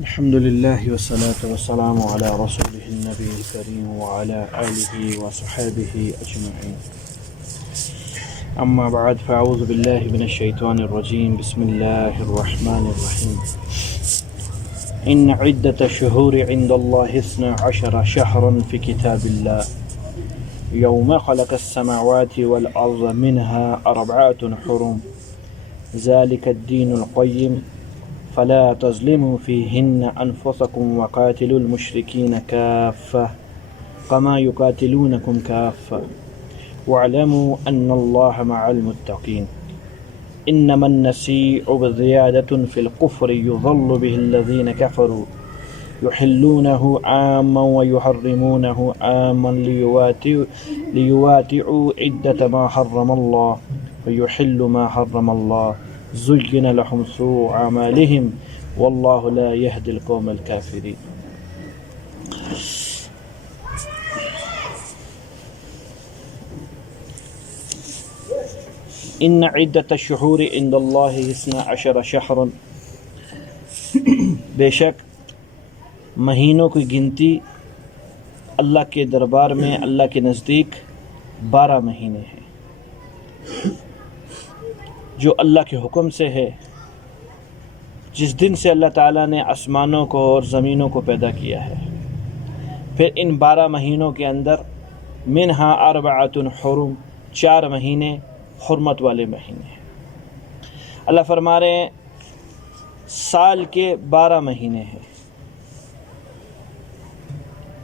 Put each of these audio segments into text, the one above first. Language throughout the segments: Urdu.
الحمد لله والصلاة والسلام على رسوله النبي الكريم وعلى آله وصحبه أجمعين. أما بعد فأعوذ بالله من الشيطان الرجيم. بسم الله الرحمن الرحيم. إن عدة الشهور عند الله 12 شهرا في كتاب الله يوم خلق السماوات والأرض منها 4 حرم ذلك الدين القيم فلا تظلموا فيهن أنفسكم وقاتلوا المشركين كافة كما يقاتلونكم كافة واعلموا أن الله مع المتقين. إنما النسيء بزيادة في الكفر يضل به الذين كفروا يحلونه عاما ويحرمونه عاما ليواتعوا عدة ما حرم الله فيحل ما حرم الله زين لهم سوء أعمالهم والله لا يهدي القوم الكافرين. إن عدة الشهور عند الله 12 شهرا، بے شک مہینوں کی گنتی اللہ کے دربار میں اللہ کے نزدیک 12 مہینے ہیں جو اللہ کے حکم سے ہے، جس دن سے اللہ تعالیٰ نے آسمانوں کو اور زمینوں کو پیدا کیا ہے. پھر ان 12 مہینوں کے اندر منہا 4 حرم، 4 مہینے حرمت والے مہینے ہیں. اللہ فرما رہے ہیں سال کے 12 مہینے ہیں.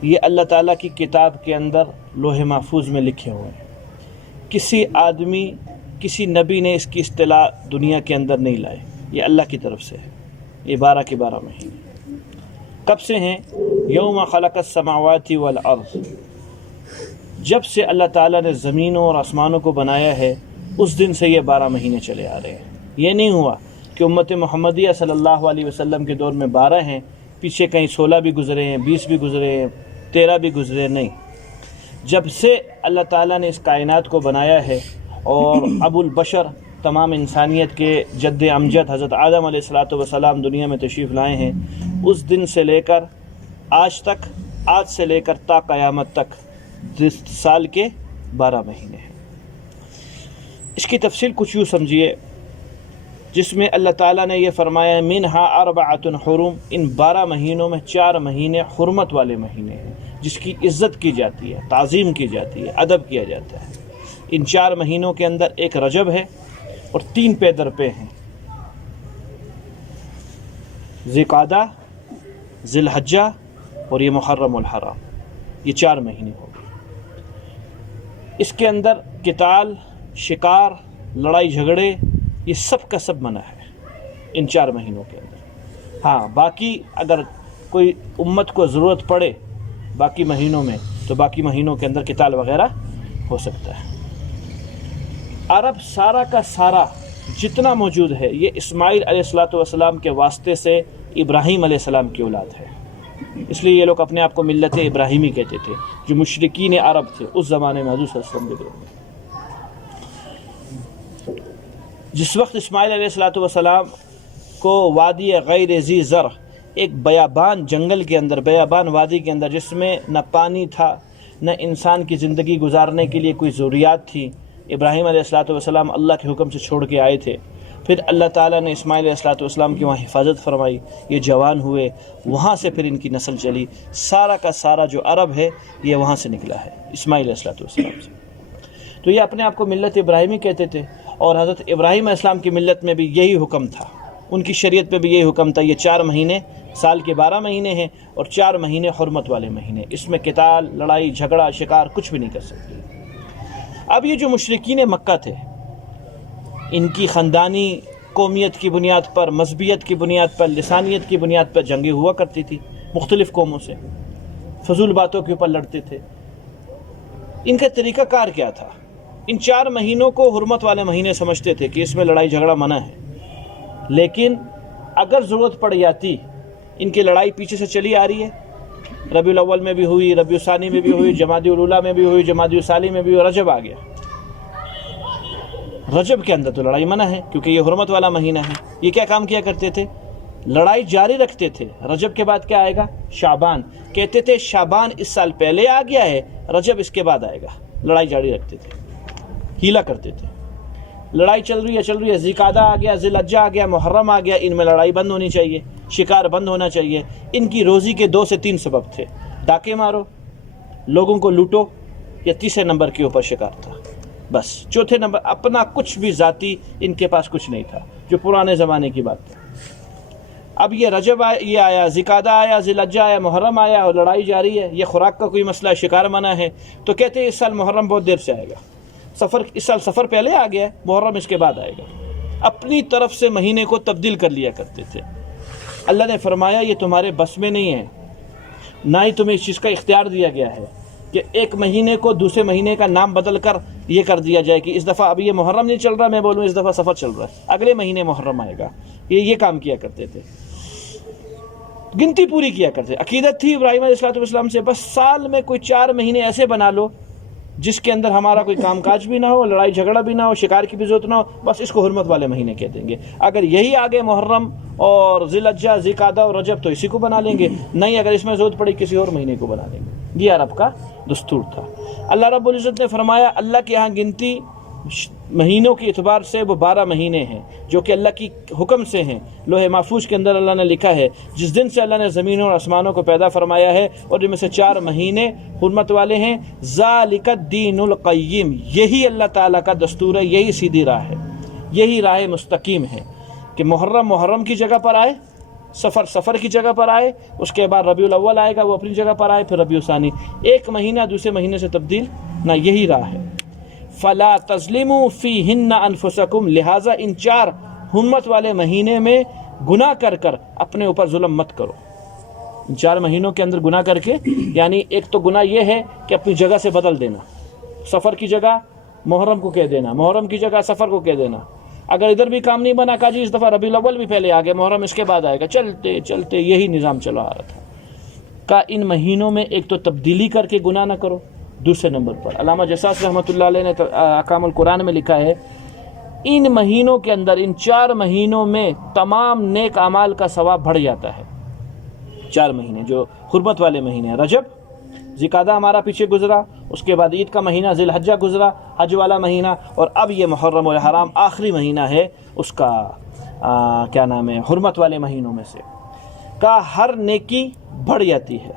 یہ اللہ تعالیٰ کی کتاب کے اندر لوح محفوظ میں لکھے ہوئے ہیں. کسی آدمی کسی نبی نے اس کی اصطلاح دنیا کے اندر نہیں لائے، یہ اللہ کی طرف سے ہے. یہ 12 کے 12 مہینے کب سے ہیں؟ یوم خلق السماوات والارض، جب سے اللہ تعالیٰ نے زمینوں اور آسمانوں کو بنایا ہے اس دن سے یہ 12 مہینے چلے آ رہے ہیں. یہ نہیں ہوا کہ امت محمدیہ صلی اللہ علیہ وسلم کے دور میں 12 ہیں، پیچھے کہیں 16 بھی گزرے ہیں، 20 بھی گزرے ہیں، 13 بھی گزرے. نہیں، جب سے اللہ تعالیٰ نے اس کائنات کو بنایا ہے اور ابو البشر تمام انسانیت کے جد امجد حضرت آدم علیہ السلام دنیا میں تشریف لائے ہیں، اس دن سے لے کر آج تک، آج سے لے کر تا قیامت تک سال کے 12 مہینے ہیں. اس کی تفصیل کچھ یوں سمجھیے، جس میں اللہ تعالیٰ نے یہ فرمایا منہا 4 حرم، ان 12 مہینوں میں 4 مہینے حرمت والے مہینے ہیں جس کی عزت کی جاتی ہے، تعظیم کی جاتی ہے، ادب کیا جاتا ہے. ان 4 مہینوں کے اندر ایک رجب ہے اور 3 پے در پے ہیں، ذوالقعدہ، ذی الحجہ اور یہ محرم الحرام. یہ 4 مہینے ہو گئے. اس کے اندر قتال، شکار، لڑائی جھگڑے، یہ سب کا سب منع ہے ان 4 مہینوں کے اندر. ہاں، باقی اگر کوئی امت کو ضرورت پڑے باقی مہینوں میں تو باقی مہینوں کے اندر قتال وغیرہ ہو سکتا ہے. عرب سارا کا سارا جتنا موجود ہے یہ اسماعیل علیہ السلام کے واسطے سے ابراہیم علیہ السلام کی اولاد ہے. اس لیے یہ لوگ اپنے آپ کو ملت ابراہیمی کہتے تھے، جو مشرکین عرب تھے اس زمانے میں حضور صلی اللہ علیہ وسلم کے دور میں. جس وقت اسماعیل علیہ السلام کو وادی غیر ذی زرع، ایک بیابان جنگل کے اندر، بیابان وادی کے اندر، جس میں نہ پانی تھا نہ انسان کی زندگی گزارنے کے لیے کوئی ضروریات تھی، ابراہیم علیہ السلام اللہ کے حکم سے چھوڑ کے آئے تھے. پھر اللہ تعالیٰ نے اسماعیل علیہ السلام کی وہاں حفاظت فرمائی، یہ جوان ہوئے، وہاں سے پھر ان کی نسل چلی. سارا کا سارا جو عرب ہے یہ وہاں سے نکلا ہے، اسماعیل علیہ السلام سے. تو یہ اپنے آپ کو ملت ابراہیمی کہتے تھے، اور حضرت ابراہیم علیہ السلام کی ملت میں بھی یہی حکم تھا، ان کی شریعت پہ بھی یہی حکم تھا. یہ 4 مہینے سال کے 12 مہینے ہیں اور 4 مہینے حرمت والے مہینے. اس میں قتال، لڑائی جھگڑا، شکار کچھ بھی نہیں کر سکتے. اب یہ جو مشرکین مکہ تھے، ان کی خاندانی قومیت کی بنیاد پر، مذہبیت کی بنیاد پر، لسانیت کی بنیاد پر جنگیں ہوا کرتی تھی مختلف قوموں سے، فضول باتوں کے اوپر لڑتے تھے. ان کا طریقہ کار کیا تھا؟ ان 4 مہینوں کو حرمت والے مہینے سمجھتے تھے کہ اس میں لڑائی جھگڑا منع ہے، لیکن اگر ضرورت پڑ جاتی، ان کی لڑائی پیچھے سے چلی آ رہی ہے، ربیع الاول میں بھی ہوئی، ربیع الثانی میں بھی ہوئی، جمادی الاولیٰ میں بھی ہوئی، جمادی الثانی میں بھی ہوئی، رجب آ گیا. رجب کے اندر تو لڑائی منع ہے کیونکہ یہ حرمت والا مہینہ ہے. یہ کیا کام کیا کرتے تھے لڑائی جاری رکھتے تھے۔ رجب کے بعد کیا آئے گا؟ شعبان۔ کہتے تھے شعبان اس سال پہلے آ گیا ہے، رجب اس کے بعد آئے گا۔ لڑائی جاری رکھتے تھے، ہیلا کرتے تھے۔ لڑائی چل رہی ہے، ذیقعدہ آ گیا، ذی الحجہ آ گیا، محرم آ گیا، ان میں لڑائی بند ہونی چاہیے، شکار بند ہونا چاہیے۔ ان کی روزی کے 2 سے 3 سبب تھے: ڈاکے مارو، لوگوں کو لوٹو، یا تیسرے نمبر کے اوپر شکار تھا۔ بس چوتھے نمبر اپنا کچھ بھی ذاتی ان کے پاس کچھ نہیں تھا، جو پرانے زمانے کی بات تھی۔ اب یہ رجب یہ آیا، ذیقعدہ آیا، ذی الحجہ آیا، محرم آیا، اور لڑائی جاری ہے۔ یہ خوراک کا کوئی مسئلہ ہے، شکار منع ہے، تو کہتے ہیں اس سال محرم بہت دیر سے آئے گا، اس سال سفر پہلے آ گیا ہے، محرم اس کے بعد آئے گا۔ اپنی طرف سے مہینے کو تبدیل کر لیا کرتے تھے۔ اللہ نے فرمایا یہ تمہارے بس میں نہیں ہے، نہ ہی تمہیں اس چیز کا اختیار دیا گیا ہے کہ ایک مہینے کو دوسرے مہینے کا نام بدل کر یہ کر دیا جائے کہ اس دفعہ اب یہ محرم نہیں چل رہا، میں بولوں اس دفعہ سفر چل رہا ہے، اگلے مہینے محرم آئے گا۔ یہ کام کیا کرتے تھے، گنتی پوری کیا کرتے۔ عقیدت تھی ابراہیم علیہ السلام سے، بس سال میں کوئی 4 مہینے ایسے بنا لو جس کے اندر ہمارا کوئی کام کاج بھی نہ ہو، لڑائی جھگڑا بھی نہ ہو، شکار کی بھی ضرورت نہ ہو، بس اس کو حرمت والے مہینے کہہ دیں گے۔ اگر یہی آگے محرم اور ذی الحجہ، ذیقعدہ اور رجب، تو اسی کو بنا لیں گے، نہیں اگر اس میں ضرورت پڑی کسی اور مہینے کو بنا لیں گے۔ یہ عرب کا دستور تھا۔ اللہ رب العزت نے فرمایا اللہ کے ہاں گنتی مہینوں کے اعتبار سے وہ 12 مہینے ہیں جو کہ اللہ کی حکم سے ہیں۔ لوح محفوظ کے اندر اللہ نے لکھا ہے جس دن سے اللہ نے زمینوں اور آسمانوں کو پیدا فرمایا ہے، اور ان میں سے 4 مہینے حرمت والے ہیں۔ ذالک الدین القیم، یہی اللہ تعالیٰ کا دستور ہے، یہی سیدھی راہ ہے، یہی راہ مستقیم ہے کہ محرم کی جگہ پر آئے، سفر کی جگہ پر آئے، اس کے بعد ربیع الاول آئے گا، وہ اپنی جگہ پر آئے، پھر ربیع ثانی، ایک مہینہ دوسرے مہینے سے تبدیل نہ، یہی راہ ہے۔ فلا تظلموا فیہن انفسکم، لہٰذا ان 4 حرمت والے مہینے میں گناہ کر کر اپنے اوپر ظلم مت کرو۔ ان 4 مہینوں کے اندر گناہ کر کے، یعنی ایک تو گناہ یہ ہے کہ اپنی جگہ سے بدل دینا، سفر کی جگہ محرم کو کہہ دینا، محرم کی جگہ سفر کو کہہ دینا۔ اگر ادھر بھی کام نہیں بنا، کہا جی اس دفعہ ربیع الاول بھی پہلے آ گیا، محرم اس کے بعد آئے گا، چلتے چلتے یہی نظام چلا آ رہا تھا۔ کہا ان مہینوں میں ایک تو تبدیلی کر کے گناہ نہ کرو، دوسرے نمبر پر علامہ جساس رحمۃ اللہ علیہ نے احکام القرآن میں لکھا ہے ان مہینوں کے اندر، ان 4 مہینوں میں تمام نیک اعمال کا ثواب بڑھ جاتا ہے۔ 4 مہینے جو حرمت والے مہینے ہیں، رجب، ذیقعدہ ہمارا پیچھے گزرا، اس کے بعد عید کا مہینہ ذی الحجہ گزرا، حج والا مہینہ، اور اب یہ محرم الحرام آخری مہینہ ہے اس کا کیا نام ہے، حرمت والے مہینوں میں سے۔ کا ہر نیکی بڑھ جاتی ہے۔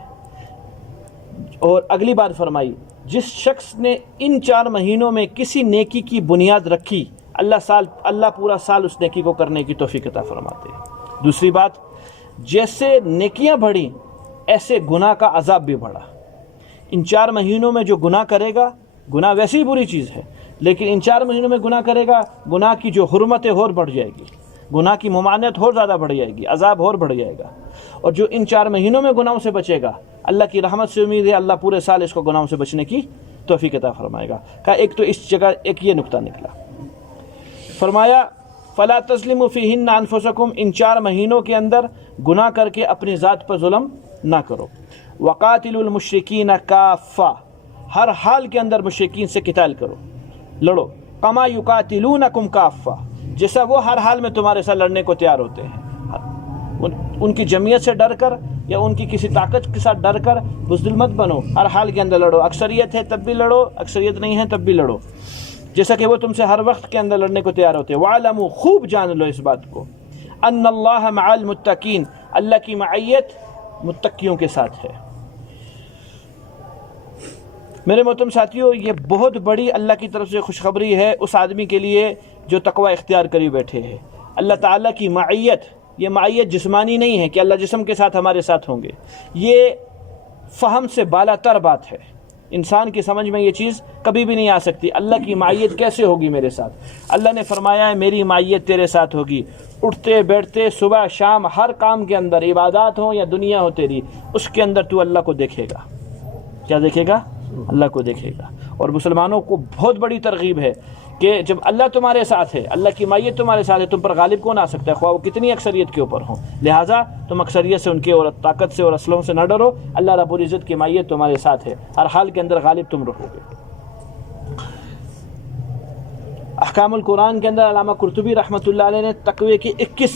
اور اگلی بات فرمائی جس شخص نے ان 4 مہینوں میں کسی نیکی کی بنیاد رکھی، اللہ پورا سال اس نیکی کو کرنے کی توفیق عطا فرماتے ہیں۔ دوسری بات، جیسے نیکیاں بڑھیں ایسے گناہ کا عذاب بھی بڑھا۔ ان 4 مہینوں میں جو گناہ کرے گا، گناہ ویسے ہی بری چیز ہے، لیکن ان 4 مہینوں میں گناہ کرے گا، گناہ کی جو حرمت ہے اور بڑھ جائے گی، گناہ کی ممانعت اور زیادہ بڑھ جائے گی، عذاب اور بڑھ جائے گا۔ اور جو ان 4 مہینوں میں گناہوں سے بچے گا، اللہ کی رحمت سے امید ہے اللہ پورے سال اس کو گناہوں سے بچنے کی توفیق عطا فرمائے گا۔ کہا ایک تو اس جگہ ایک یہ نقطہ نکلا، فرمایا فلا تظلموا فیہن انفسکم، ان 4 مہینوں کے اندر گناہ کر کے اپنی ذات پر ظلم نہ کرو۔ وقاتلوا المشرکین کافہ، ہر حال کے اندر مشرکین سے قتال کرو، لڑو، کما یقاتلونکم کافہ، جیسا وہ ہر حال میں تمہارے ساتھ لڑنے کو تیار ہوتے ہیں۔ ان کی جمعیت سے ڈر کر یا ان کی کسی طاقت کے ساتھ ڈر کر بزدل مت بنو، ہر حال کے اندر لڑو، اکثریت ہے تب بھی لڑو، اکثریت نہیں ہے تب بھی لڑو، جیسا کہ وہ تم سے ہر وقت کے اندر لڑنے کو تیار ہوتے ہیں۔ وَعْلَمُوا، خوب جان لو اس بات کو، أَنَّ اللَّهَ مَعَ الْمُتَّقِينَ، اللہ کی معیت متقیوں کے ساتھ ہے۔ میرے محترم ساتھیوں، یہ بہت بڑی اللہ کی طرف سے خوشخبری ہے اس آدمی کے لیے جو تقوی اختیار کری بیٹھے ہے۔ اللہ تعالیٰ کی معیت، یہ معیت جسمانی نہیں ہے کہ اللہ جسم کے ساتھ ہمارے ساتھ ہوں گے، یہ فہم سے بالا تر بات ہے۔ انسان کی سمجھ میں یہ چیز کبھی بھی نہیں آ سکتی، اللہ کی معیت کیسے ہوگی میرے ساتھ؟ اللہ نے فرمایا ہے میری معیت تیرے ساتھ ہوگی، اٹھتے بیٹھتے صبح شام ہر کام کے اندر، عبادات ہوں یا دنیا ہو تیری، اس کے اندر تو اللہ کو دیکھے گا۔ کیا دیکھے گا؟ اللہ کو دیکھے گا۔ اور مسلمانوں کو بہت بڑی ترغیب ہے کہ جب اللہ تمہارے ساتھ ہے، اللہ کی معیت تمہارے ساتھ ہے، تم پر غالب کون آ سکتا ہے، خواہ وہ کتنی اکثریت کے اوپر ہوں۔ لہٰذا تم اکثریت سے، ان کے اور طاقت سے اور اسلحوں سے نہ ڈرو، اللہ رب العزت کی معیت تمہارے ساتھ ہے، ہر حال کے اندر غالب تم رہو گے۔ احکام القرآن کے اندر علامہ قرطبی رحمۃ اللہ علیہ نے تقوی کی 21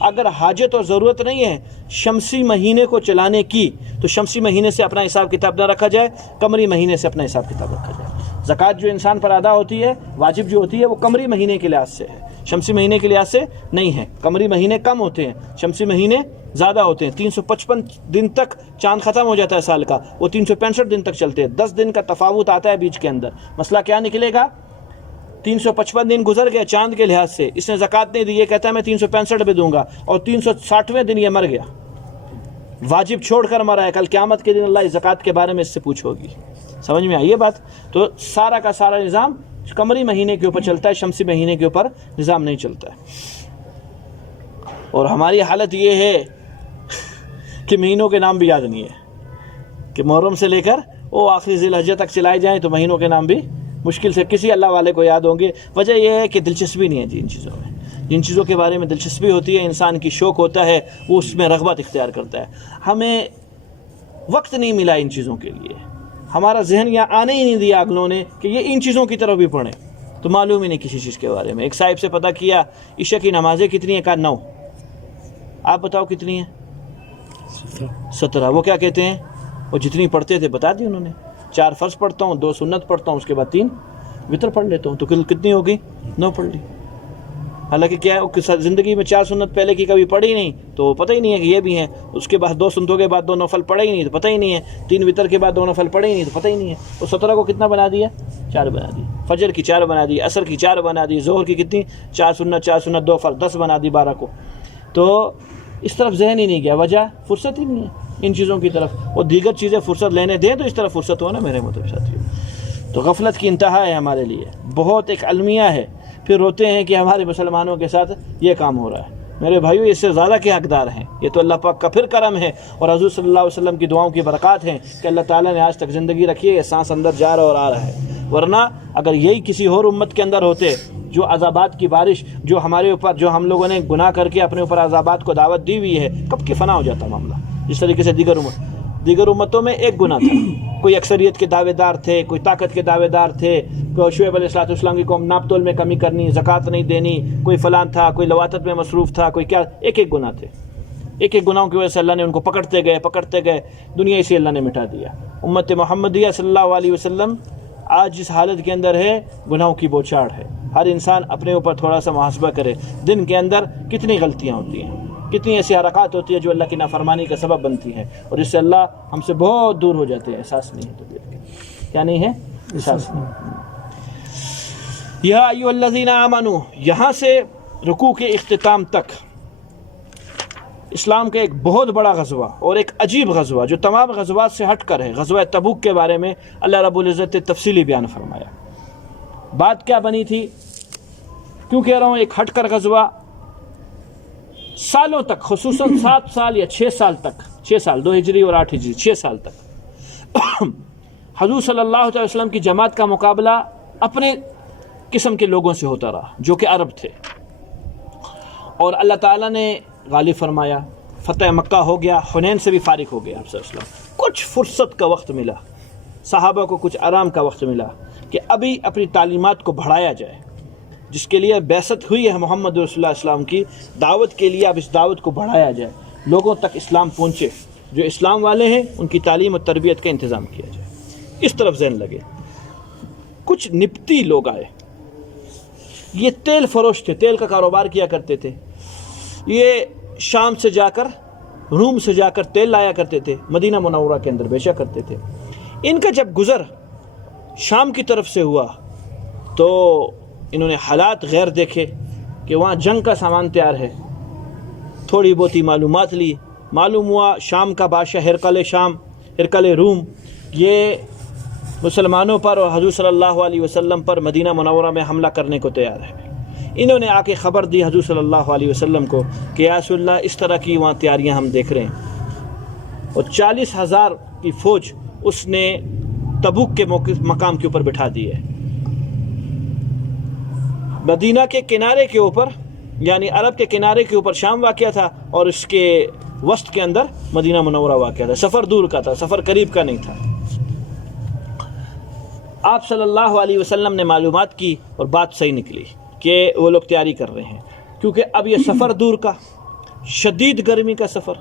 اگر حاجت اور ضرورت نہیں ہے شمسی مہینے کو چلانے کی تو شمسی مہینے سے اپنا حساب کتاب نہ رکھا جائے، قمری مہینے سے اپنا حساب کتاب رکھا جائے۔ زکوٰۃ جو انسان پر ادا ہوتی ہے، واجب جو ہوتی ہے، وہ قمری مہینے کے لحاظ سے ہے، شمسی مہینے کے لحاظ سے نہیں ہے۔ قمری مہینے کم ہوتے ہیں، شمسی مہینے زیادہ ہوتے ہیں۔ 355 دن تک چاند ختم ہو جاتا ہے سال کا، وہ 365 دن تک چلتے ہیں۔ 10 دن کا تفاوت آتا ہے بیچ کے اندر۔ مسئلہ کیا نکلے گا؟ 355 دن گزر گئے چاند کے لحاظ سے، اس نے زکوٰۃ نہیں دی، یہ کہتا ہے میں 365 بھی دوں گا، اور 360ویں دن یہ مر گیا، واجب چھوڑ کر مرا ہے، کل قیامت کے دن اللہ زکوٰۃ کے بارے میں اس سے پوچھو گی۔ سمجھ میں آئی یہ بات؟ تو سارا کا سارا نظام قمری مہینے کے اوپر چلتا ہے، شمسی مہینے کے اوپر نظام نہیں چلتا ہے۔ اور ہماری حالت یہ ہے کہ مہینوں کے نام بھی یاد نہیں ہے، کہ محرم سے لے کر وہ آخری ذی الحجہ تک چلائے جائیں تو مہینوں کے نام بھی مشکل سے کسی اللہ والے کو یاد ہوں گے۔ وجہ یہ ہے کہ دلچسپی نہیں ہے جی ان چیزوں میں، جن چیزوں کے بارے میں دلچسپی ہوتی ہے، انسان کی شوق ہوتا ہے، وہ اس میں رغبت اختیار کرتا ہے۔ ہمیں وقت نہیں ملا ان چیزوں کے لیے، ہمارا ذہن یہاں آنے ہی نہیں دیا اگلوں نے کہ یہ ان چیزوں کی طرف بھی پڑھیں، تو معلوم ہی نہیں کسی چیز کے بارے میں۔ ایک صاحب سے پتہ کیا عشاء کی نمازیں کتنی ہیں؟ کہا 9۔ آپ بتاؤ کتنی ہیں؟ 17۔ وہ کیا کہتے ہیں؟ وہ جتنی پڑھتے تھے بتا دی انہوں نے، 4 فرض پڑھتا ہوں، 2 سنت پڑھتا ہوں، اس کے بعد 3 وتر پڑھ لیتا ہوں، تو کتنی ہوگی؟ 9 پڑھ لی۔ حالانکہ کیا ہے زندگی میں 4 سنت پہلے کی کبھی پڑھی نہیں، تو پتہ ہی نہیں ہے کہ یہ بھی ہیں۔ اس کے بعد 2 سنتوں کے بعد 2 نفل پڑھے ہی نہیں تو پتہ ہی نہیں ہے، 3 وتر کے بعد 2 نفل پڑھے ہی نہیں تو پتہ ہی نہیں ہے۔ تو 17 کو کتنا بنا دیا؟ 4 بنا دی۔ فجر کی 4 بنا دی، عصر کی 4 بنا دی، ظہر کی کتنی؟ 4 سنت 2 فرض، 10 بنا دی 12 کو۔ تو اس طرف ذہن ہی نہیں گیا، وجہ فرصت ہی نہیں ہے ان چیزوں کی طرف۔ اور دیگر چیزیں فرصت لینے دیں تو اس طرف فرصت ہو نا میرے مطلب ساتھیوں۔ تو غفلت کی انتہا ہے ہمارے لیے، بہت ایک المیہ ہے، پھر روتے ہیں کہ ہمارے مسلمانوں کے ساتھ یہ کام ہو رہا ہے۔ میرے بھائیو اس سے زیادہ کے حقدار ہیں، یہ تو اللہ پاک کا پھر کرم ہے اور حضور صلی اللہ علیہ وسلم کی دعاؤں کی برکات ہیں کہ اللہ تعالیٰ نے آج تک زندگی رکھی ہے، یہ سانس اندر جا رہا اور آ رہا ہے۔ ورنہ اگر یہی کسی اور امت کے اندر ہوتے، جو عذابات کی بارش جو ہمارے اوپر، جو ہم لوگوں نے گناہ کر کے اپنے اوپر عذابات کو دعوت دی ہوئی ہے، کب کی فنا ہو جاتا معاملہ۔ جس طریقے سے دیگر امتوں میں ایک گناہ تھا، کوئی اکثریت کے دعوے دار تھے، کوئی طاقت کے دعوے دار تھے، کوئی شعیب علیہ السلام کی قوم ناپ تول میں کمی کرنی، زکوٰۃ نہیں دینی، کوئی فلان تھا، کوئی لواطت میں مصروف تھا، کوئی کیا، ایک گناہ تھے۔ ایک گناہوں کی وجہ سے اللہ نے ان کو پکڑتے گئے، دنیا سے اللہ نے مٹا دیا۔ امت محمدیہ صلی اللہ علیہ وسلم آج جس حالت کے اندر ہے، گناہوں کی بوچھاڑ ہے۔ ہر انسان اپنے اوپر تھوڑا سا محاسبہ کرے، دن کے اندر کتنی غلطیاں ہوتی ہیں، کتنی ایسی حرکات ہوتی ہیں جو اللہ کی نافرمانی کا سبب بنتی ہیں، اور اس سے اللہ ہم سے بہت دور ہو جاتے ہیں۔ احساس نہیں ہے طبیعت کیا نہیں ہے؟ احساس نہیں۔ یا ایھا الذین آمنوا، یہاں سے رکوع کے اختتام تک اسلام کا ایک بہت بڑا غزوہ اور ایک عجیب غزوہ جو تمام غزوات سے ہٹ کر ہے، غزوہ تبوک کے بارے میں اللہ رب العزت نے تفصیلی بیان فرمایا۔ بات کیا بنی تھی؟ کیوں کہہ رہا ہوں ایک ہٹ کر غزوہ؟ سالوں تک، خصوصاً 7 سال یا 6 سال تک، 6 سال 2 ہجری اور 8 ہجری، 6 سال تک حضور صلی اللہ علیہ وسلم کی جماعت کا مقابلہ اپنے قسم کے لوگوں سے ہوتا رہا جو کہ عرب تھے، اور اللہ تعالیٰ نے غالب فرمایا، فتح مکہ ہو گیا، حنین سے بھی فارغ ہو گیا آپ صلی اللہ علیہ وسلم۔ کچھ فرصت کا وقت ملا، صحابہ کو کچھ آرام کا وقت ملا کہ ابھی اپنی تعلیمات کو بڑھایا جائے، جس کے لیے بعثت ہوئی ہے محمد رسول اللہ السلام کی دعوت کے لیے۔ اب اس دعوت کو بڑھایا جائے، لوگوں تک اسلام پہنچے، جو اسلام والے ہیں ان کی تعلیم اور تربیت کا انتظام کیا جائے، اس طرف ذہن لگے۔ کچھ نبتی لوگ آئے، یہ تیل فروش تھے، تیل کا کاروبار کیا کرتے تھے، یہ شام سے جا کر، روم سے جا کر تیل لایا کرتے تھے، مدینہ منورہ کے اندر بیچا کرتے تھے۔ ان کا جب گزر شام کی طرف سے ہوا تو انہوں نے حالات غیر دیکھے کہ وہاں جنگ کا سامان تیار ہے، تھوڑی بہت ہی معلومات لی، معلوم ہوا شام کا بادشاہ ہرقل روم یہ مسلمانوں پر اور حضور صلی اللہ علیہ وسلم پر مدینہ منورہ میں حملہ کرنے کو تیار ہے۔ انہوں نے آ کے خبر دی حضور صلی اللہ علیہ وسلم کو کہ یا رسول اللہ اس طرح کی وہاں تیاریاں ہم دیکھ رہے ہیں، اور 40,000 کی فوج اس نے تبوک کے مقام کے اوپر بٹھا دی ہے، مدینہ کے کنارے کے اوپر، یعنی عرب کے کنارے کے اوپر شام واقع تھا، اور اس کے وسط کے اندر مدینہ منورہ واقع تھا۔ سفر دور کا تھا، سفر قریب کا نہیں تھا۔ آپ صلی اللہ علیہ وسلم نے معلومات کی اور بات صحیح نکلی، کہ وہ لوگ تیاری کر رہے ہیں، کیونکہ اب یہ سفر دور کا، شدید گرمی کا سفر،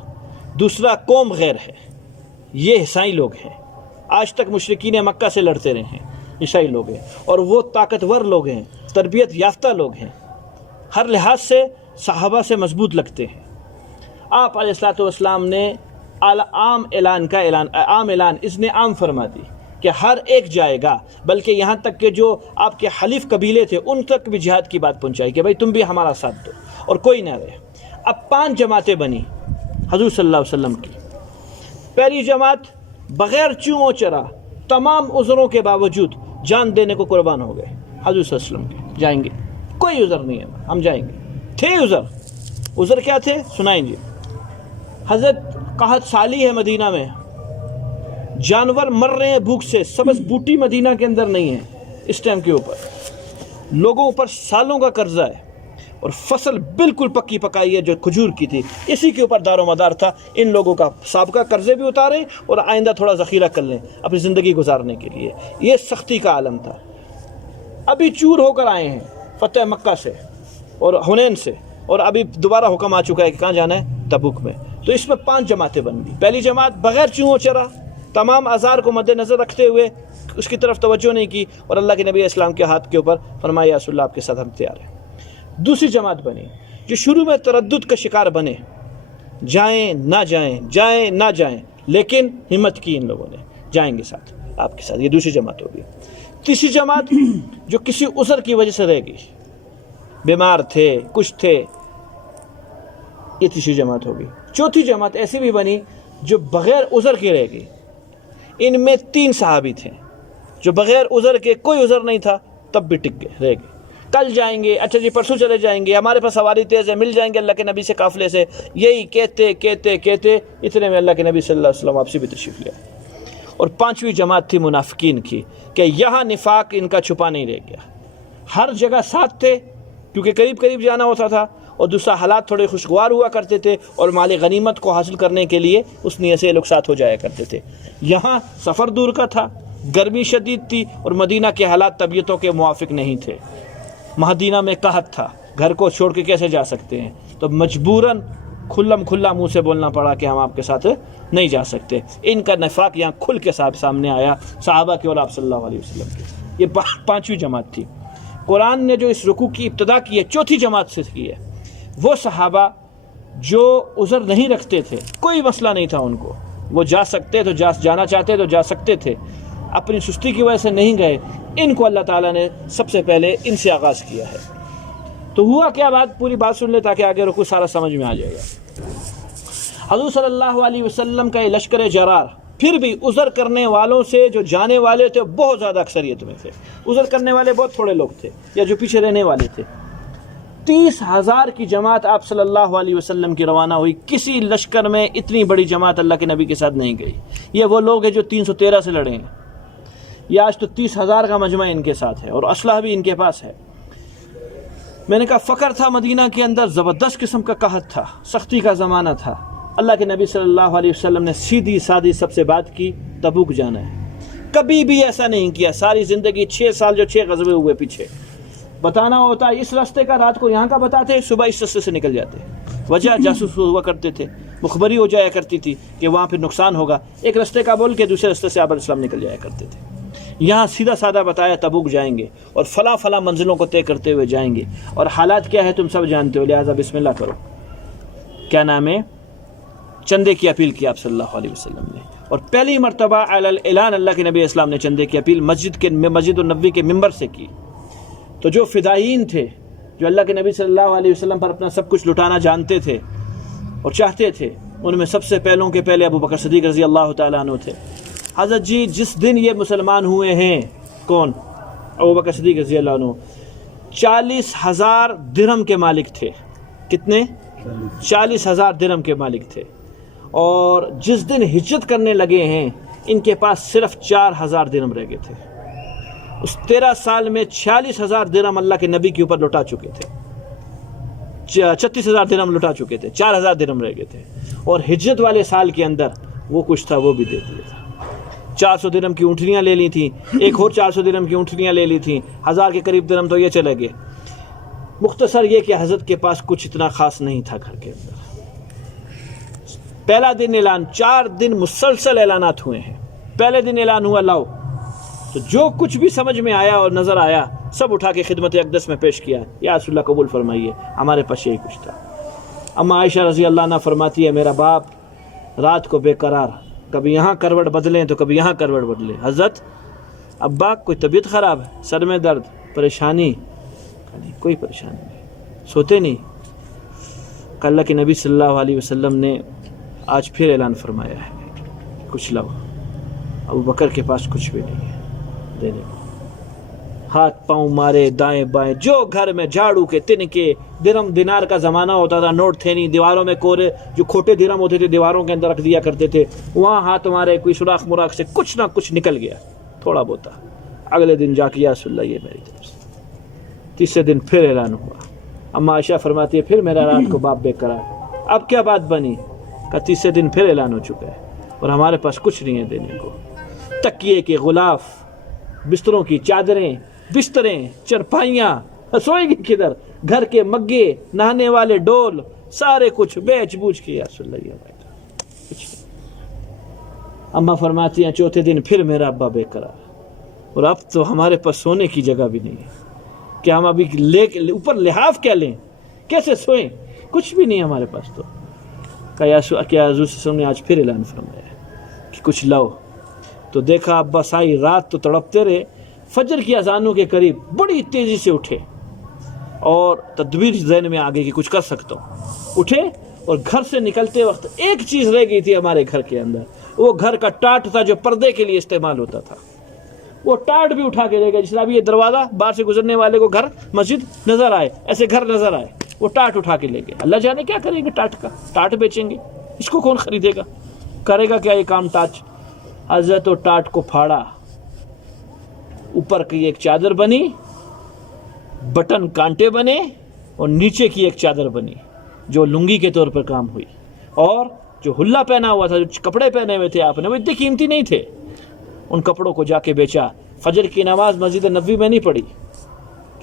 دوسرا قوم غیر ہے، یہ عیسائی لوگ ہیں، آج تک مشرکین مکہ سے لڑتے رہے ہیں، عیسائی لوگ ہیں، اور وہ طاقتور لوگ ہیں، تربیت یافتہ لوگ ہیں، ہر لحاظ سے صحابہ سے مضبوط لگتے ہیں۔ آپ علیہ الصلوۃ والسلام نے عام اعلان اذن عام فرما دی کہ ہر ایک جائے گا، بلکہ یہاں تک کہ جو آپ کے حلیف قبیلے تھے ان تک بھی جہاد کی بات پہنچائی کہ بھائی تم بھی ہمارا ساتھ دو، اور کوئی نہ رہے۔ اب 5 جماعتیں بنی حضور صلی اللہ علیہ وسلم کی۔ پہلی جماعت بغیر چوں چرا، تمام عذروں کے باوجود جان دینے کو قربان ہو گئے، حضور صلی اللہ علیہ وسلم کے، جائیں گے، کوئی عذر نہیں ہے، ہم جائیں گے۔ تھے عذر کیا تھے سنائیں گے۔ حضرت قحط سالی ہے مدینہ میں، جانور مر رہے ہیں بھوک سے، سبز بوٹی مدینہ کے اندر نہیں ہے اس ٹائم کے اوپر، لوگوں اوپر سالوں کا قرضہ ہے، اور فصل بالکل پکی پکائی ہے جو کھجور کی تھی، اسی کے اوپر دار و مدار تھا۔ ان لوگوں کا سابقہ قرضے بھی اتاریں اور آئندہ تھوڑا ذخیرہ کر لیں اپنی زندگی گزارنے کے لیے، یہ سختی کا عالم تھا۔ ابھی چور ہو کر آئے ہیں فتح مکہ سے اور حنین سے، اور ابھی دوبارہ حکم آ چکا ہے کہ کہاں جانا ہے، تبوک میں۔ تو اس میں 5 جماعتیں بن گئی۔ پہلی جماعت بغیر چوں چرا، تمام آزار کو مد نظر رکھتے ہوئے اس کی طرف توجہ نہیں کی، اور اللہ کے نبی اسلام کے ہاتھ کے اوپر فرمایا یا رسول اللہ آپ کے ساتھ ہم تیار ہیں۔ دوسری جماعت بنی جو شروع میں تردد کا شکار بنے، جائیں نہ جائیں، جائیں نہ جائیں، لیکن ہمت کی ان لوگوں نے، جائیں گے ساتھ آپ کے ساتھ، یہ دوسری جماعت ہوگی۔ تیسری جماعت جو کسی عذر کی وجہ سے رہ گئی، بیمار تھے، کچھ تھے، یہ تیسری جماعت ہوگی۔ چوتھی جماعت ایسی بھی بنی جو بغیر عذر کے رہ گئی، ان میں 3 صحابی تھے جو بغیر عذر کے، کوئی عذر نہیں تھا تب بھی ٹک گئے، رہ گئے، کل جائیں گے، اچھا جی پرسوں چلے جائیں گے، ہمارے پاس سواری تیز ہے، مل جائیں گے اللہ کے نبی سے قافلے سے، یہی کہتے اتنے میں اللہ کے نبی صلی اللہ علیہ وسلم واپسی بھی تشریف لے آئے۔ اور 5ویں جماعت تھی منافقین کی، کہ یہاں نفاق ان کا چھپا نہیں رہ گیا، ہر جگہ ساتھ تھے کیونکہ قریب جانا ہوتا تھا، اور دوسرا حالات تھوڑے خوشگوار ہوا کرتے تھے، اور مال غنیمت کو حاصل کرنے کے لیے اس نیت سے یہ لوگ ساتھ ہو جایا کرتے تھے۔ یہاں سفر دور کا تھا، گرمی شدید تھی، اور مدینہ کے حالات طبیعتوں کے موافق نہیں تھے، مدینہ میں قحط تھا، گھر کو چھوڑ کے کیسے جا سکتے ہیں، تو مجبوراً کھلا منہ سے بولنا پڑا کہ ہم آپ کے ساتھ نہیں جا سکتے۔ ان کا نفاق یہاں کھل کے سامنے آیا صحابہ کے اور آپ صلی اللہ علیہ وسلم کے۔ یہ 5ویں جماعت تھی۔ قرآن نے جو اس رکوع کی ابتدا کی ہے 4تھی جماعت سے کی ہے، وہ صحابہ جو عذر نہیں رکھتے تھے، کوئی مسئلہ نہیں تھا ان کو، وہ جا سکتے تو جانا چاہتے تو جا سکتے تھے، اپنی سستی کی وجہ سے نہیں گئے، ان کو اللہ تعالیٰ نے سب سے پہلے ان سے آغاز کیا ہے۔ تو ہوا کیا بات، پوری بات سن لے تاکہ آگے رکوع سارا سمجھ میں آ جائے گا۔ حضور صلی اللہ علیہ وسلم کا یہ لشکر جرار پھر بھی عذر کرنے والوں سے جو جانے والے تھے بہت زیادہ اکثریت میں تھے، عذر کرنے والے بہت تھوڑے لوگ تھے یا جو پیچھے رہنے والے تھے۔ 30,000 کی جماعت آپ صلی اللہ علیہ وسلم کی روانہ ہوئی، کسی لشکر میں اتنی بڑی جماعت اللہ کے نبی کے ساتھ نہیں گئی۔ یہ وہ لوگ ہیں جو 313 سے لڑے ہیں، یہ آج تو 30,000 کا مجمع ان کے ساتھ ہے، اور اسلحہ بھی ان کے پاس ہے۔ میں نے کہا فقر تھا مدینہ کے اندر، زبردست قسم کا قحط تھا، سختی کا زمانہ تھا۔ اللہ کے نبی صلی اللہ علیہ وسلم نے سیدھی سادھی سب سے بات کی، تبوک جانا ہے۔ کبھی بھی ایسا نہیں کیا، ساری زندگی 6 سال جو 6 غزوے ہوئے پیچھے، بتانا ہوتا اس راستے کا، رات کو یہاں کا بتاتے، صبح اس راستے سے نکل جاتے۔ وجہ جاسوس ہوا کرتے تھے، مخبری ہو جایا کرتی تھی کہ وہاں پھر نقصان ہوگا، ایک راستے کا بول کے دوسرے راستے سے آپ علیہ السلام نکل جایا کرتے تھے۔ یہاں سیدھا سادہ بتایا تبوک جائیں گے اور فلاں منزلوں کو طے کرتے ہوئے جائیں گے، اور حالات کیا ہے تم سب جانتے ہو، لہٰذا بسم اللہ کرو۔ کیا نام ہے، چندے کی اپیل کی آپ صلی اللہ علیہ وسلم نے، اور پہلی مرتبہ علی الاعلان اللہ کے نبی اسلام نے چندے کی اپیل مسجد النبوی کے ممبر سے کی۔ تو جو فدائین تھے، جو اللہ کے نبی صلی اللہ علیہ وسلم پر اپنا سب کچھ لٹانا جانتے تھے اور چاہتے تھے، ان میں سب سے پہلوں کے پہلے ابو بکر صدیق رضی اللہ تعالیٰ عنہ تھے۔ حضرت جی جس دن یہ مسلمان ہوئے ہیں، کون؟ ابو بکر صدیق رضی اللہ عنہ 40,000 درہم کے مالک تھے۔ کتنے؟ 40,000 درہم کے مالک تھے، اور جس دن ہجرت کرنے لگے ہیں ان کے پاس صرف 4,000 درہم رہ گئے تھے۔ اس 13 سال میں 46,000 درہم اللہ کے نبی کے اوپر لٹا چکے تھے، 36,000 درہم لٹا چکے تھے، 4,000 درہم رہ گئے تھے، اور ہجرت والے سال کے اندر وہ کچھ تھا وہ بھی دے دیا تھا۔ 400 درہم کی اونٹنیاں لے لی تھیں، ایک اور 400 درہم کی اونٹنیاں لے لی تھیں، 1,000 کے قریب درہم تو یہ چلے گئے۔ مختصر یہ کہ حضرت کے پاس کچھ اتنا خاص نہیں تھا گھر کے اندر. پہلا دن اعلان، 4 دن مسلسل اعلانات ہوئے ہیں. پہلے دن اعلان ہوا لاؤ، تو جو کچھ بھی سمجھ میں آیا اور نظر آیا سب اٹھا کے خدمت اقدس میں پیش کیا. یا رسول اللہ قبول فرمائیے، ہمارے پاس یہی کچھ تھا. اما عائشہ رضی اللہ عنہ فرماتی ہے میرا باپ رات کو بے قرار، کبھی یہاں کروٹ بدلیں تو کبھی یہاں کروٹ بدلیں. حضرت ابا کوئی طبیعت خراب ہے، سر میں درد، پریشانی؟ کوئی پریشانی نہیں. سوتے نہیں؟ کہ اللہ کے نبی صلی اللہ علیہ وسلم نے آج پھر اعلان فرمایا ہے کچھ لاؤ. ابو بکر کے پاس کچھ بھی نہیں ہے دینے کو. ہاتھ پاؤں مارے دائیں بائیں، جو گھر میں جھاڑو کے تن کے، درم دینار کا زمانہ ہوتا تھا، نوٹ تھے نہیں، دیواروں میں کورے جو کھوٹے درم ہوتے تھے دیواروں کے اندر رکھ دیا کرتے تھے، وہاں ہاتھ مارے، کوئی سوراخ مراخ سے کچھ نہ کچھ نکل گیا تھوڑا بہت. اگلے دن جا کے یا رسول اللہ یہ میری طرف سے. تیسرے دن پھر اعلان ہوا. اما عائشہ فرماتی ہے پھر میرا رات کو باپ بے قرار. اب کیا بات بنی؟ کہ تیسرے دن پھر اعلان ہو چکا ہے اور ہمارے پاس کچھ نہیں ہے دینے کو. تکیے کے غلاف، بستروں کی چادریں، بستریں، چرپائیاں، سوئے گی کدھر، گھر کے مگے، نہانے والے ڈول، سارے کچھ بیچ بوجھ کے یا رسول اللہ یہ کچھ نہیں. اما فرماتی ہیں چوتھے دن پھر میرا ابا بے قرار، اور اب تو ہمارے پاس سونے کی جگہ بھی نہیں ہے کہ ہم ابھی اوپر لحاف کیا لیں، کیسے سوئیں، کچھ بھی نہیں ہمارے پاس. تو کیا حضور صلی اللہ علیہ وسلم نے آج پھر اعلان فرمایا کہ کچھ لاؤ. تو دیکھا ابا ساری رات تو تڑپتے رہے. فجر کی اذانوں کے قریب بڑی تیزی سے اٹھے اور تدبیر ذہن میں آ گئی کہ کچھ کر سکتا ہوں. اٹھے اور گھر سے نکلتے وقت ایک چیز رہ گئی تھی ہمارے گھر کے اندر، وہ گھر کا ٹاٹ تھا جو پردے کے لیے استعمال ہوتا تھا. وہ ٹاٹ بھی اٹھا کے لے گئے. جس طرح ابھی یہ دروازہ باہر سے گزرنے والے کو گھر مسجد نظر آئے، ایسے گھر نظر آئے، وہ ٹاٹ اٹھا کے لے گئے. اللہ جانے کیا کریں گے ٹاٹ کا، ٹاٹ بیچیں گے، اس کو کون خریدے گا، کرے گا کیا یہ کام ٹاٹ. حضرت و ٹاٹ کو پھاڑا، اوپر کی ایک چادر بنی، بٹن کانٹے بنے، اور نیچے کی ایک چادر بنی جو لنگی کے طور پر کام ہوئی. اور جو ہلا پہنا ہوا تھا، جو کپڑے پہنے ہوئے تھے آپ نے، وہ اتنے قیمتی نہیں تھے. ان کپڑوں کو جا کے بیچا. فجر کی نماز مسجد نبوی میں نہیں پڑھی،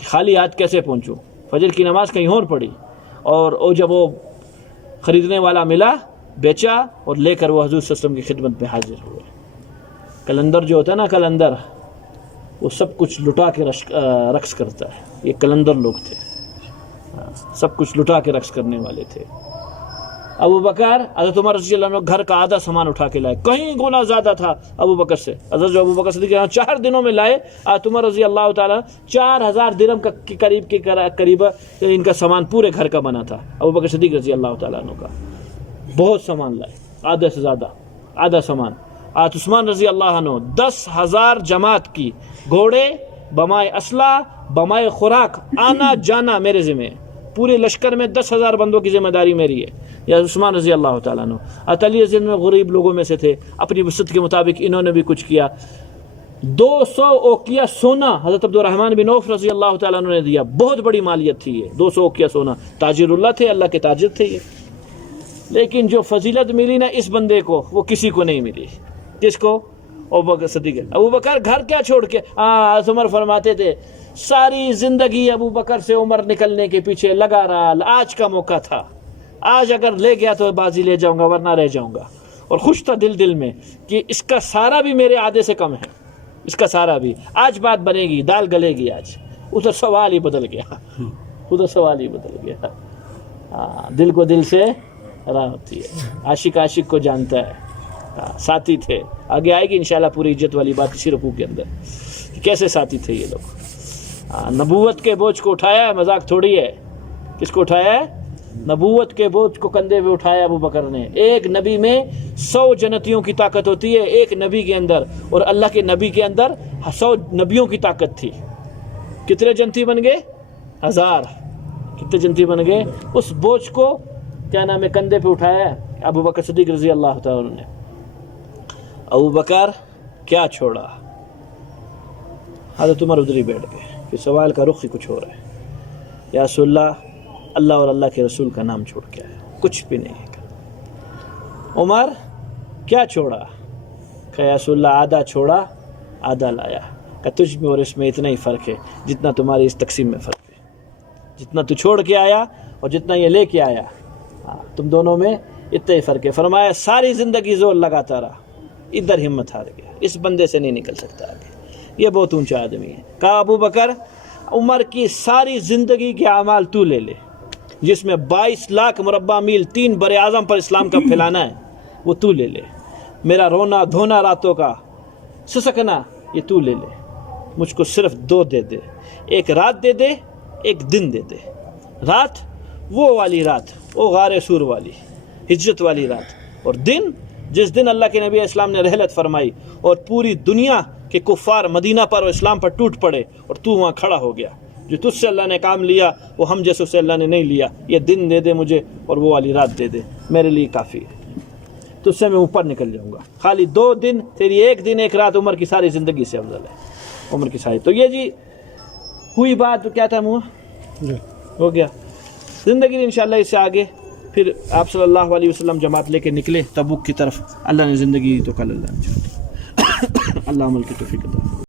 خالی ہاتھ کیسے پہنچوں، فجر کی نماز کہیں اور پڑھی. اور جب وہ خریدنے والا ملا، بیچا اور لے کر وہ حضور صلی اللہ علیہ وسلم کی خدمت میں حاضر ہوئے. کلندر جو ہوتا ہے نا، کلندر، وہ سب کچھ لٹا کے رقص کرتا ہے. یہ کلندر لوگ تھے، سب کچھ لٹا کے رقص کرنے والے تھے. ابو بکر، حضرت عمر رضی اللہ عنہ گھر کا آدھا سامان اٹھا کے لائے، کہیں گنا زیادہ تھا ابو بکر سے. حضرت جو ابو بکر صدیق 4 دنوں میں لائے، حضرت عمر رضی اللہ تعالیٰ 4000 درہم کے قریب ان کا سامان پورے گھر کا بنا تھا. ابو بکر صدیق رضی اللہ تعالیٰ عنہ کا بہت سامان لائے، آدھے سے زیادہ، آدھا سامان. حضرت عثمان رضی اللہ عنہ 10,000 جماعت کی، گھوڑے، بمائے اسلحہ، بمائے خوراک، آنا جانا میرے ذمہ. پورے لشکر میں 10,000 بندوں کی ذمہ داری میری ہے. یا عثمان رضی اللہ تعالیٰ عنہ. علی رضی اللہ عنہ غریب لوگوں میں سے تھے، اپنی وسعت کے مطابق انہوں نے بھی کچھ کیا. 200 اوقیہ سونا حضرت عبد الرحمن بن عوف رضی اللہ تعالیٰ عنہ نے دیا. بہت بڑی مالیت تھی یہ، 200 اوقیہ سونا. تاجر اللہ تھے، اللہ کے تاجر تھے یہ. لیکن جو فضیلت ملی نا اس بندے کو، وہ کسی کو نہیں ملی. کس کو؟ ابو بکر صدیق. ابو بکر گھر کیا چھوڑ کے، عمر فرماتے تھے ساری زندگی ابو بکر سے عمر نکلنے کے پیچھے لگا رہا، آج کا موقع تھا، آج اگر لے گیا تو بازی لے جاؤں گا ورنہ رہ جاؤں گا. اور خوش تھا دل میں کہ اس کا سارا بھی میرے آدھے سے کم ہے، اس کا سارا بھی. آج بات بنے گی، دال گلے گی. آج ادھر سوال ہی بدل گیا، ادھر سوال ہی بدل گیا. دل کو دل سے راہ ہوتی ہے. عاشق عاشق کو جانتا ہے. ساتھی تھے، آگے آئے گی انشاءاللہ پوری عزت والی بات اسی رکوع کے اندر کہ کیسے ساتھی تھے یہ لوگ. نبوت کے بوجھ کو اٹھایا ہے، مذاق تھوڑی ہے. کس کو اٹھایا ہے؟ نبوت کے بوجھ کو کندھے پہ اٹھایا ابو بکر نے. ایک نبی میں 100 جنتیوں کی طاقت ہوتی ہے، ایک نبی کے اندر. اور اللہ کے نبی کے اندر 100 نبیوں کی طاقت تھی. کتنے جنتی بن گئے؟ 1000. کتنے جنتی بن گئے؟ اس بوجھ کو کیا نام ہے کندھے پہ اٹھایا ہے ابو بکر صدیق رضی اللہ تعالیٰ نے. ابو بکر کیا چھوڑا؟ حضرت عمر ادھر ہی بیٹھ گئے کہ سوال کا رخ ہی کچھ ہو رہا ہے. یا رسول اللہ اور اللہ کے رسول کا نام چھوڑ کے آیا، کچھ بھی نہیں ہے. عمر کیا چھوڑا؟ کہ یا رسول اللہ آدھا چھوڑا آدھا لایا. کہ تجھ میں اور اس میں اتنا ہی فرق ہے جتنا تمہاری اس تقسیم میں فرق ہے. جتنا تو چھوڑ کے آیا اور جتنا یہ لے کے آیا، تم دونوں میں اتنا ہی فرق ہے۔ فرمایا ساری زندگی زور لگاتا رہا، ادھر ہمت ہار گیا، اس بندے سے نہیں نکل سکتا آگے، یہ بہت اونچا آدمی ہے۔ کہا ابو بکر عمر کی ساری زندگی کے اعمال تو لے لے، جس میں 22 لاکھ مربع میل 3 بر اعظم پر اسلام کا پھیلانا ہے، وہ تو لے لے۔ میرا رونا دھونا راتوں کا سسکنا یہ تو لے لے، مجھ کو صرف 2 دے دے، ایک رات دے دے، ایک دن دے دے۔ رات وہ والی رات، وہ غار سور والی ہجرت والی رات، اور دن جس دن اللہ کے نبی اسلام نے رحلت فرمائی اور پوری دنیا کے کفار مدینہ پر اور اسلام پر ٹوٹ پڑے اور تو وہاں کھڑا ہو گیا۔ جو تجھ سے اللہ نے کام لیا وہ ہم جیسوں سے اللہ نے نہیں لیا، یہ دن دے دے مجھے اور وہ والی رات دے دے، میرے لیے کافی ہے، تجھ سے میں اوپر نکل جاؤں گا۔ خالی 2 دن تیری، 1 دن 1 رات عمر کی ساری زندگی سے افضل ہے، عمر کی ساری۔ تو یہ جی ہوئی بات، تو کیا تھا منہ ہو گیا زندگی انشاءاللہ اس سے آگے۔ پھر آپ صلی اللہ علیہ وسلم جماعت لے کے نکلے تبوک کی طرف، اللہ نے زندگی تو کل اللہ نے اللہ عمل کی توفیق عطا۔